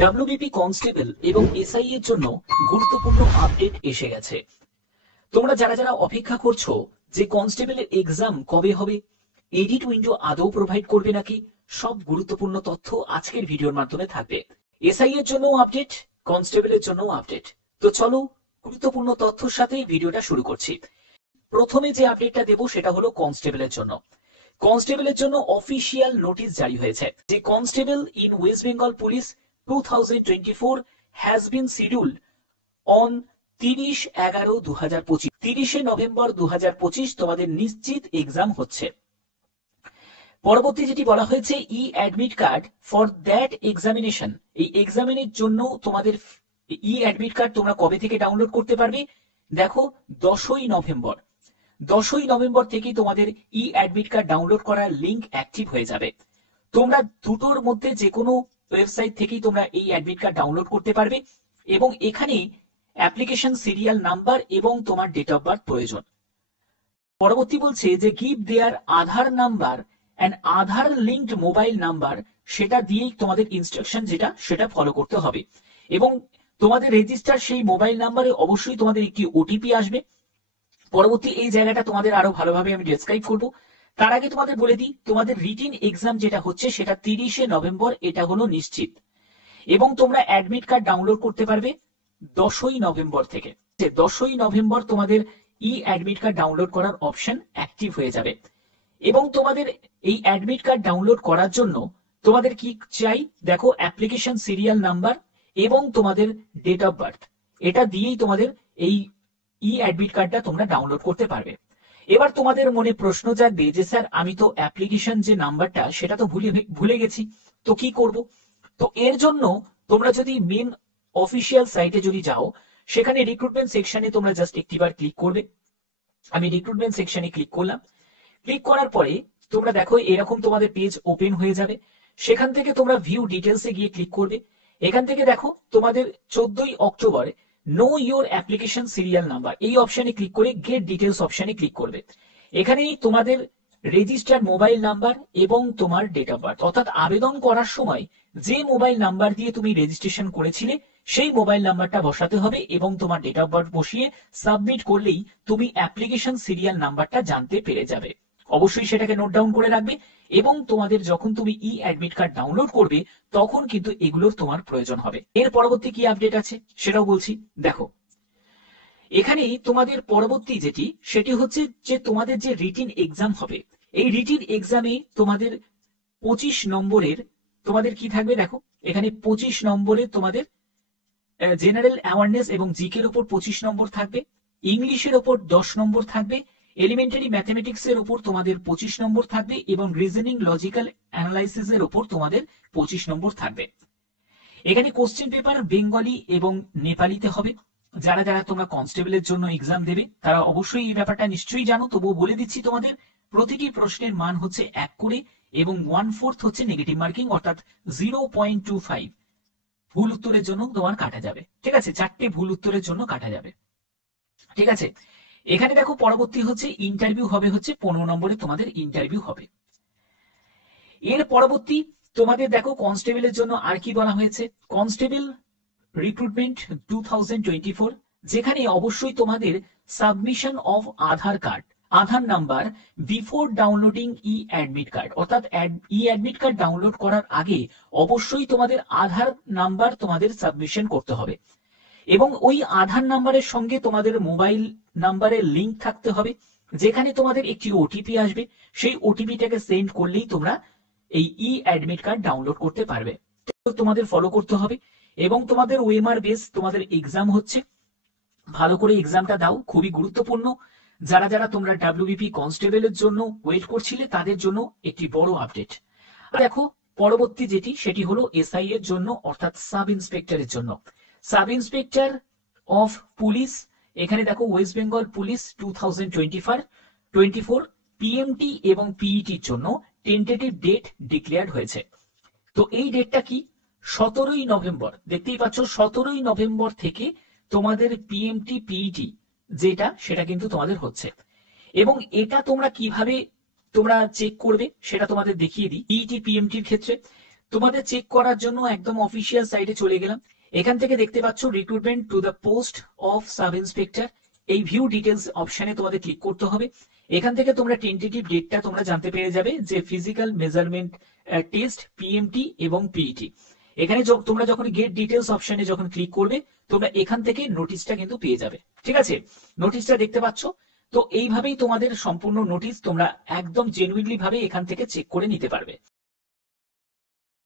WBP constable এবং SI এর জন্য গুরুত্বপূর্ণ আপডেট এসে গেছে। তোমরা যারা যারা অপেক্ষা করছো যে কনস্টেবলের এক্সাম কবে হবে, এডিট উইন্ডো আদৌ প্রোভাইড করবে নাকি, সব গুরুত্বপূর্ণ তথ্য আজকের ভিডিওর মাধ্যমে থাকবে। এসআই এর জন্য আপডেট, কনস্টেবলের জন্য আপডেট। তো চলো গুরুত্বপূর্ণ তথ্যের সাথে ভিডিওটা শুরু করছি। প্রথমে যে আপডেটটা দেব সেটা হলো কনস্টেবলের জন্য। কনস্টেবলের জন্য অফিসিয়াল নোটিশ জারি হয়েছে যে constable in West Bengal police 2024 has been scheduled on 30/11/2025 30 November 2025 তোমাদের নিশ্চিত এক্সাম হচ্ছে। পরবর্তী যেটি বলা হয়েছে e admit card for that examination, এই এক্সামিনের জন্য তোমাদের ই অ্যাডমিট কার্ড তোমরা কবে থেকে ডাউনলোড করতে পারবে? দেখো 10ই নভেম্বর 10ই নভেম্বর থেকেই তোমাদের ই অ্যাডমিট কার্ড ডাউনলোড করার লিংক অ্যাক্টিভ হয়ে যাবে। তোমরা দুটোর মধ্যে যে কোনো ওয়েবসাইট থেকেই তোমরা এই অ্যাডমিট কার্ড ডাউনলোড করতে পারবে এবং এখানে অ্যাপ্লিকেশন সিরিয়াল নাম্বার এবং তোমার ডেট অফ বার্থ প্রয়োজন। পরবর্তী বলছে যে give there Aadhaar number and Aadhaar linked mobile number, সেটা দিয়েই তোমাদের ইনস্ট্রাকশন যেটা সেটা ফলো করতে হবে এবং তোমাদের রেজিস্টার সেই মোবাইল নাম্বারে অবশ্যই তোমাদের একটি ওটিপি আসবে। পরবর্তী এই জায়গাটা তোমাদের আরো ভালোভাবে আমি ডেসক্রাইব করব। তার আগে তোমাদের বলে দিই তোমাদের রিটিন এক্সাম যেটা হচ্ছে সেটা 30 নভেম্বর, এটা হলো নিশ্চিত এবং তোমরা অ্যাডমিট কার্ড ডাউনলোড করতে পারবে 10ই নভেম্বর থেকে। 10ই নভেম্বর তোমাদের ই অ্যাডমিট কার্ড ডাউনলোড করার অপশন অ্যাক্টিভ হয়ে যাবে এবং তোমাদের এই অ্যাডমিট কার্ড ডাউনলোড করার জন্য তোমাদের কি চাই দেখো, অ্যাপ্লিকেশন সিরিয়াল নাম্বার এবং তোমাদের ডেট অফ বার্থ, এটা দিয়েই তোমাদের এই ই অ্যাডমিট কার্ডটা তোমরা ডাউনলোড করতে পারবে। এবার তোমাদের মনে প্রশ্ন জাগবে যে স্যার আমি তো অ্যাপ্লিকেশন যে নাম্বারটা সেটা তো ভুলে গেছি, তো কি করব? তো এর জন্য তোমরা যদি মেন অফিসিয়াল সাইটে যদি যাও, সেখানে রিক্রুটমেন্ট সেকশনে তোমরা জাস্ট একটিবার ক্লিক করবে। আমি রিক্রুটমেন্ট সেকশনে ক্লিক করলাম। ক্লিক করার পরে তোমরা দেখো এরকম তোমাদের পেজ ওপেন হয়ে যাবে। সেখান থেকে তোমরা ভিউ ডিটেলসে গিয়ে ক্লিক করবে। এখান থেকে দেখো তোমাদের 14ই October know your application serial number, এই অপশনে ক্লিক করে গেট ডিটেলস অপশনে ক্লিক করবে। এখানেই তোমাদের রেজিস্টার্ড মোবাইল নাম্বার এবং তোমার ডেট অফ বার্থ, অর্থাৎ আবেদন করার সময় যে মোবাইল নাম্বার দিয়ে তুমি রেজিস্ট্রেশন করেছিলে সেই মোবাইল নাম্বারটা বসাতে হবে এবং তোমার ডেট অফ বার্থ বসিয়ে সাবমিট করলেই তুমি অ্যাপ্লিকেশন সিরিয়াল নাম্বারটা জানতে পেরে যাবে। অবশ্যই সেটাকে নোট ডাউন করে রাখবে এবং তোমাদের যখন তুমি ই অ্যাডমিট কার্ড ডাউনলোড করবে তখন কিন্তু এগুলোর তোমার প্রয়োজন হবে। এর পরবর্তী কি আপডেট আছে সেটাও বলছি। দেখো এখানে তোমাদের পরবর্তী যেটি সেটি হচ্ছে যে তোমাদের যে রিটিন এক্সাম হবে, এই রিটিন এক্সামে তোমাদের 25 নম্বরের তোমাদের কি থাকবে দেখো, এখানে 25 নম্বরের তোমাদের জেনারেল অ্যাওয়ারনেস এবং জিকের উপর 25 নম্বর থাকবে, ইংলিশের উপর 10 নম্বর থাকবে, এলিমেন্টারি ম্যাথমেটিক্স এর উপর তোমাদের 25 নম্বর থাকবে এবং রিজনিং লজিক্যাল অ্যানালাইসিস এর উপর তোমাদের 25 নম্বর থাকবে। এখানে কোশ্চেন পেপার বেঙ্গলি এবং নেপালিতে হবে। যারা যারা তোমরা কনস্টেবলের জন্য এক্সাম দেবে তারা অবশ্যই এই ব্যাপারটা নিশ্চয়ই জানো, তবুও বলে দিচ্ছি তোমাদের প্রতিটি প্রশ্নের মান হচ্ছে 1 করে এবং 1/4 হচ্ছে নেগেটিভ মার্কিং, অর্থাৎ 0.25 ভুল উত্তরের জন্য তোমার কাটা যাবে। ঠিক আছে, 4টে ভুল উত্তরের জন্য কাটা যাবে। ঠিক আছে, এখানে দেখো পরবর্তী হচ্ছে ইন্টারভিউ হবে, হচ্ছে 15 নম্বরে তোমাদের ইন্টারভিউ হবে। এর পরবর্তী তোমাদের দেখো কনস্টেবলের জন্য আর কি বলা হয়েছে, কনস্টেবল রিক্রুটমেন্ট 2024, যেখানে অবশ্যই তোমাদের submission of Aadhaar card, Aadhaar number before downloading E admit card, অর্থাৎ ই অ্যাডমিট কার্ড ডাউনলোড করার আগে অবশ্যই তোমাদের আধার নাম্বার তোমাদের সাবমিশন করতে হবে এবং ওই আধার নাম্বারের সঙ্গে তোমাদের মোবাইল নাম্বারের লিংক থাকতে হবে, যেখানে তোমাদের একটি ওটিপি আসবে। সেই ওটিপিটাকে সেন্ড করলেই তোমরা এই ই অ্যাডমিট কার্ড ডাউনলোড করতে পারবে। তোমাদের ফলো করতে হবে এবং তোমাদের ওএমআর বেস তোমাদের এক্সাম হচ্ছে, ভালো করে এক্সামটা দাও, খুবই গুরুত্বপূর্ণ। যারা যারা তোমরা ডাব্লিউবিপি কনস্টেবলের জন্য ওয়েট করছিলে তাদের জন্য একটি বড় আপডেট। দেখো পরবর্তী যেটি সেটি হলো এসআই এর জন্য, অর্থাৎ সাব ইন্সপেক্টরের জন্য। সাব ইন্সপেক্টর অফ পুলিশ, এখানে দেখো ওয়েস্ট বেঙ্গল পুলিশ 2024 পিএমটি এবং পিইটির জন্য টেন্টেটিভ ডেট ডিক্লেয়ার্ড হয়েছে। তো এই ডেটটা কি, 17ই নভেম্বর, দেখতেই পাচ্ছ 17ই নভেম্বর থেকে তোমাদের পিএমটি পিইটি যেটা সেটা কিন্তু তোমাদের হচ্ছে এবং এটা তোমরা কিভাবে তোমরা চেক করবে সেটা তোমাদের দেখিয়ে দিই। পিইটি পিএমটির ক্ষেত্রে তোমাদের চেক করার জন্য একদম অফিসিয়াল সাইটে চলে গেলাম। এখান থেকে দেখতে পাচ্ছ recruitment to the post of sub inspector, এই ভিউ ডিটেলস অপশনে তোমাদের ক্লিক করতে হবে। এখান থেকে তোমরা টেন্টেটিভ ডেটটা তোমরা জানতে পেরে যাবে যে ফিজিক্যাল মেজারমেন্ট টেস্ট, পিএমটি এবং পিইটি। এখানে তোমরা যখন গেট ডিটেলস অপশনে যখন ক্লিক করবে তোমরা এখান থেকে নোটিশটা কিন্তু পেয়ে যাবে। ঠিক আছে, নোটিশটা দেখতে পাচ্ছ। তো এইভাবেই তোমাদের সম্পূর্ণ নোটিশ তোমরা একদম জেনুইনলি ভাবে এখান থেকে চেক করে নিতে পারবে।